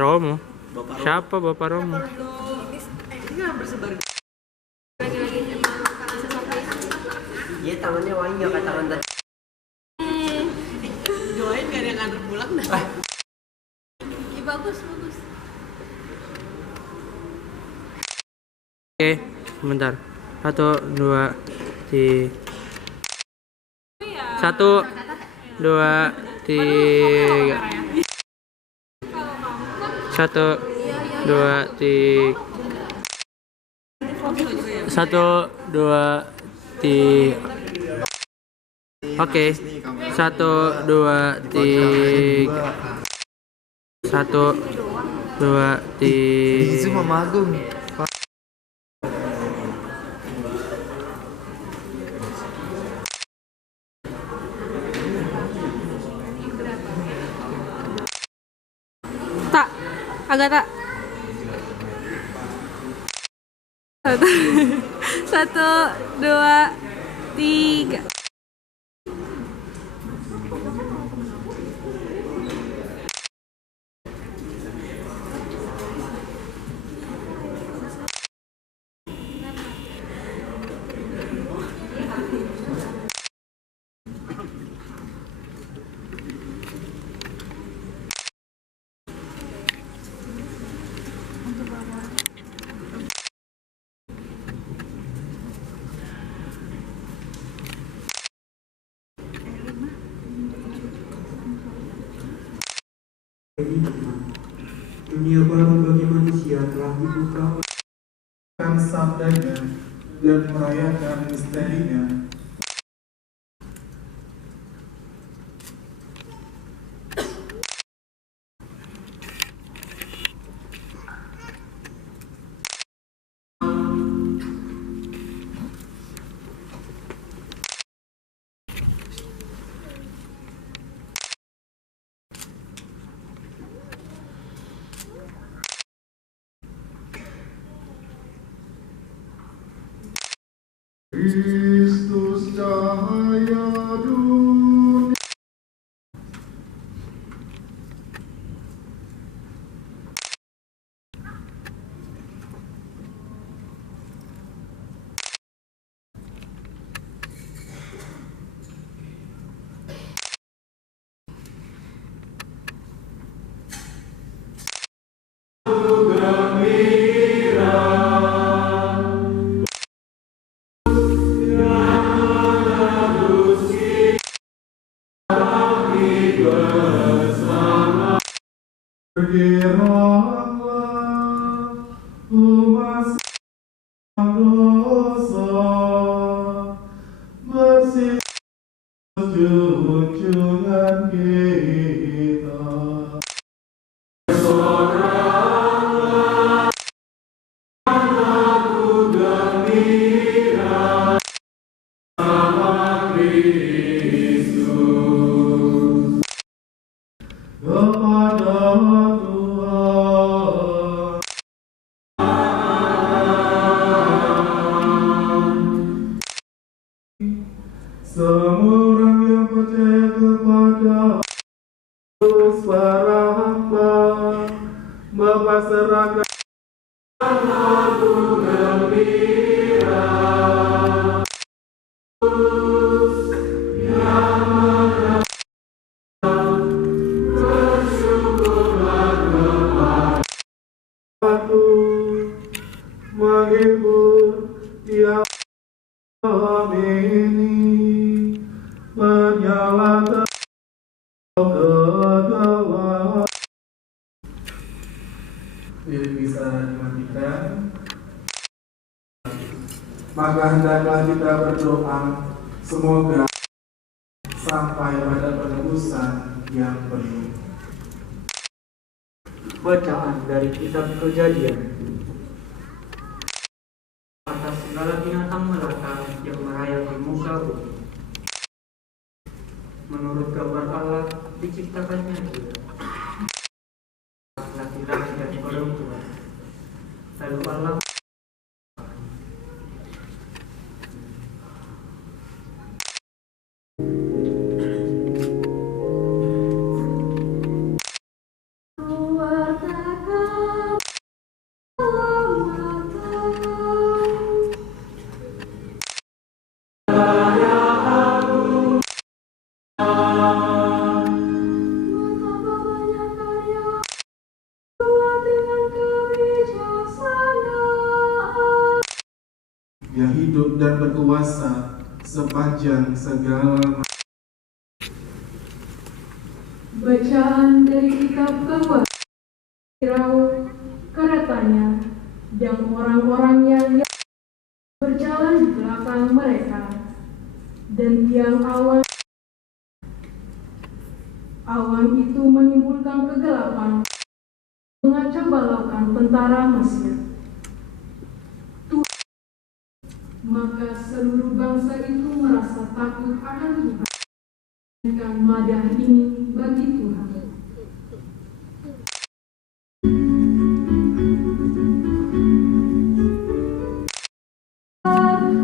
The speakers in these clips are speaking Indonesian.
Romo. Bapak Romo. Siapa Bapak Romo? Ini bersebar. Iya tangannya wangi nggak kayak tangan tadi. Doain biar yang nganter pulang dah. Ih, bagus. Oke, sebentar. 1, 2, 3. 1, 2, 3. 1, 2, 3. 1, 2, 3. Oke. 1, 2, 3. 1, 2, 3. Mama Agung. Tak, Agatha. Satu, dua, tiga. Dunia baru bagi manusia telah dibuka oleh sabdanya dan merayakan misterinya. Kristus cahaya dunia. Bergeraklah umat dosa, bersih junjungan kita. Bersoraklah anakku gembira sama Kristus kepada semua orang yang percaya kepada Yesus para hamba, Bapa serahkan lagu gembira yang bersyukurlah kepada aku menghibur tiap ini menyalakan kedua. Ini bisa dimatikan. Maka hendaklah kita berdoa semoga sampai pada penebusan yang penuh. Bacaan dari kitab Kejadian. Atas segala binatang melata yang merayap di muka bumi, menurut gambar Allah diciptakannya dia, laki-laki dan perempuan. Lalu Allah Keluarga hidup dan berkuasa sepanjang segala masa. Bacaan dari kitab Keluaran. Firaun, katanya, dan orang-orang yang berjalan di belakang mereka, dan tiang awan itu menimbulkan kegelapan, mengacaubalaukan tentara Mesir. Maka seluruh bangsa itu merasa takut akan Tuhan. Dan madah ini bagi Tuhan.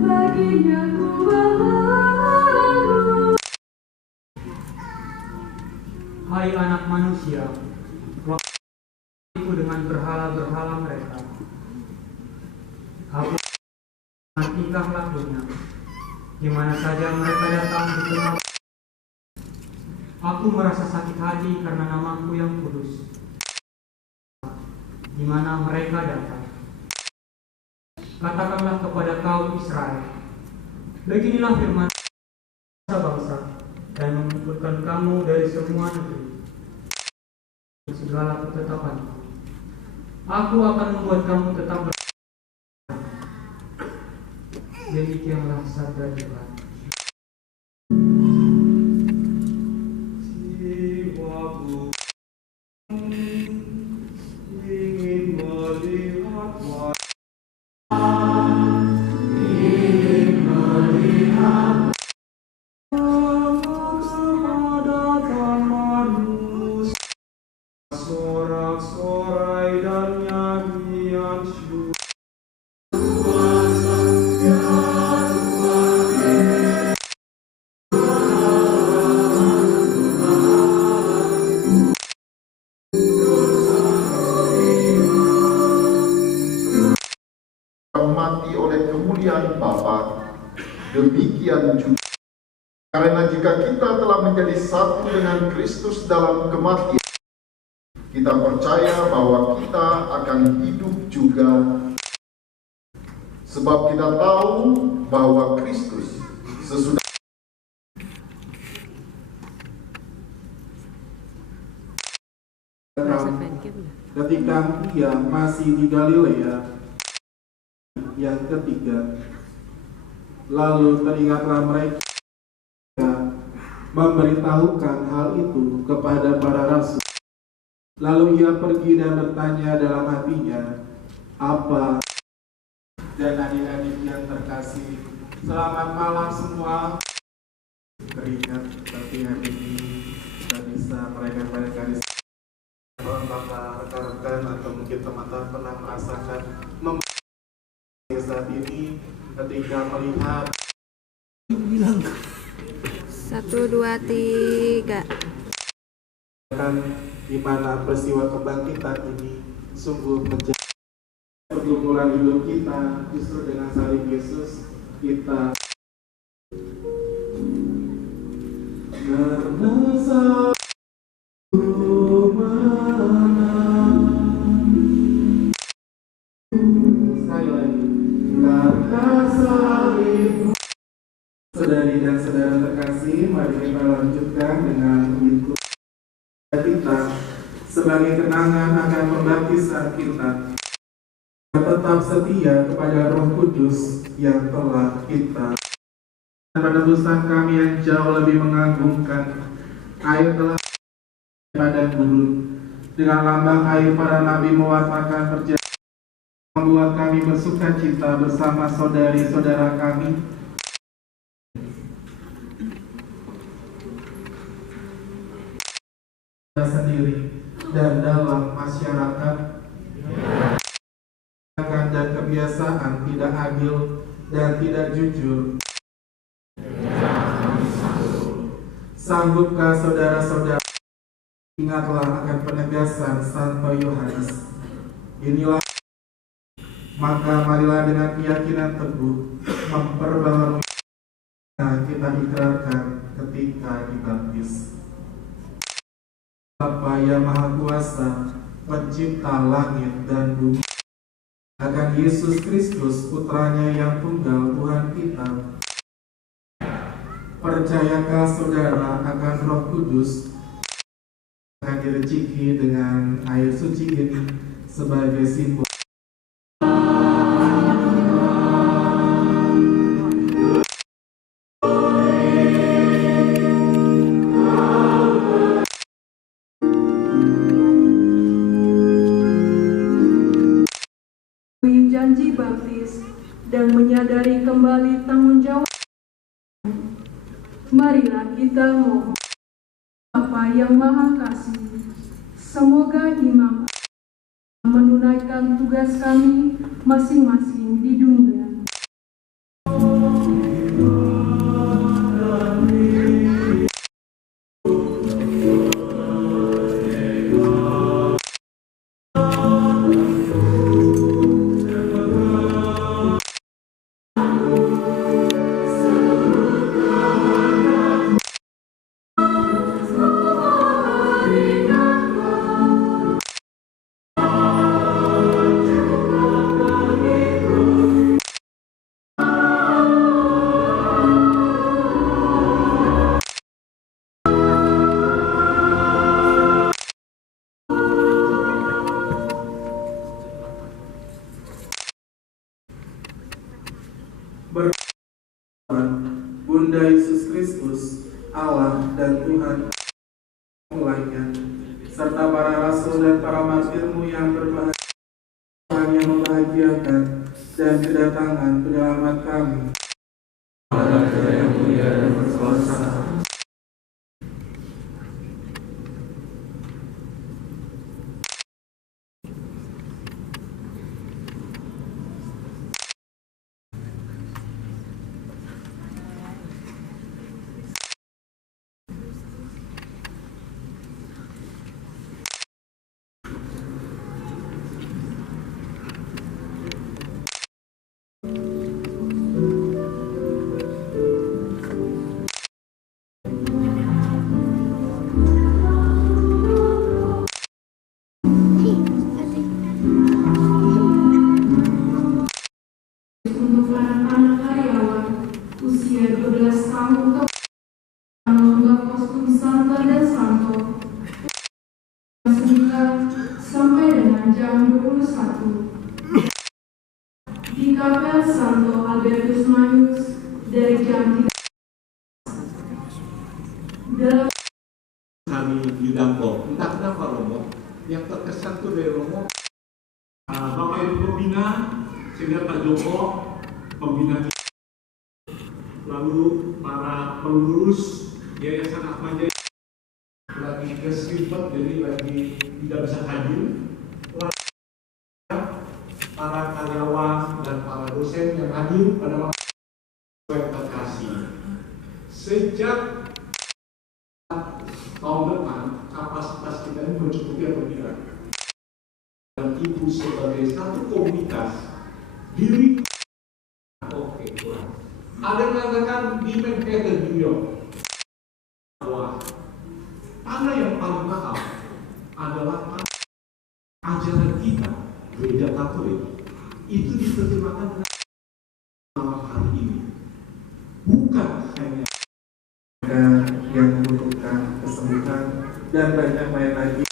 Baginya ku berlalu. Hai anak manusia, waktu dengan berhala-berhala mereka. Aku tingkah lakunya, di mana saja mereka datang di tengah. Aku merasa sakit hati karena namaku yang kudus, di mana mereka datang. Katakanlah kepada kaum Israel, beginilah firman bangsa dan mengumpulkan kamu dari semua negeri, segala ketetapan. Aku akan membuat kamu tetap demikianlah sabda Tuhan. Jiwaku ingin melihat sorak-sorai dan nyanyian syukur. Mati oleh kemuliaan Bapa, demikian juga karena jika kita telah menjadi satu dengan Kristus dalam kematian, kita percaya bahwa kita akan hidup juga, sebab kita tahu bahwa Kristus sesudah ketika ia masih di Galilea. Yang ketiga, lalu teringatlah mereka memberitahukan hal itu kepada para rasul. Lalu ia pergi dan bertanya dalam hatinya, apa? Dan adik-adik yang terkasih, selamat malam semua. Teringat, tapi hari ini kita bisa merayakan pada garis. Apakah rekan-rekan atau mungkin teman-teman pernah merasakan saat ini ketika melihat 1, 2, 3. di mana peristiwa kebangkitan ini sungguh menjadi pergumulan hidup kita. Justru dengan salib Yesus kita karena salib sekali lagi karena salib. Saudari dan saudara terkasih, mari kita lanjutkan dengan itu. Kita sebagai kenangan akan pembaptisan kita tetap setia kepada Roh Kudus yang telah kita. Penebusan kami yang jauh lebih mengagumkan, air telah pada gurun. Dengan lambang air para nabi mewartakan perjanjian, membuat kami bersuka cita bersama saudari-saudara kami sendiri dan dalam masyarakat dan kebiasaan tidak adil dan tidak jujur. Sanggupkah saudara-saudara, ingatlah akan penegasan Santo Yohanes. Inilah, maka marilah dengan keyakinan teguh memperbaharui kita ikrarkan ketika dibaptis. Bapa yang Maha Kuasa, pencipta langit dan bumi, akan Yesus Kristus, putranya yang tunggal, Tuhan kita. Percayakah saudara akan Roh Kudus, akan direciki dengan air suci ini sebagai simbol janji baptis dan menyadari kembali tanggung jawab. Marilah kita mohon Bapa yang Maha Kasih, semoga imam menunaikan tugas kami masing-masing di dunia. Bunda Yesus Kristus, Allah dan Tuhan mulainya, serta para rasul dan para martirmu yang berbahagia, Tuhan yang membahagiakan, dan kedatangan penyelamat kami. Allah yang mulia dan berkuasa. Untuk anak-anak karyawan usia 12 tahun ke lomba kostum Santa dan Santo 9 sampai dengan jam 21 di Kapel Santo Albertus Magnus dari jam 3 dalam kami di Dampok. Entah kenapa Romo, yang terkesan tuh dari Romo Bapak Ibu Pembina, sehingga Pak Joko pembina, lalu para pengurus Yayasan Atma Jaya lagi kesempet, jadi lagi tidak bisa hadir, para karyawan dan para dosen yang hadir pada waktu terkasih. Sejak tahun depan kapasitas kita ini mencukupi atau tidak, dan Ibu sebagai satu komunitas diri oke, kurang. Ada yang mengatakan di Manhattan, New York, bahwa tanah yang paling mahal adalah ajaran kita, gereja Katolik, itu diterjemahkan malam hari ini, bukan hanya yang membutuhkan kesembuhan dan banyak lain lagi.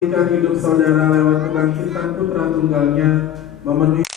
Jika hidup saudara lewat kebangkitan putra tunggalnya memenuhi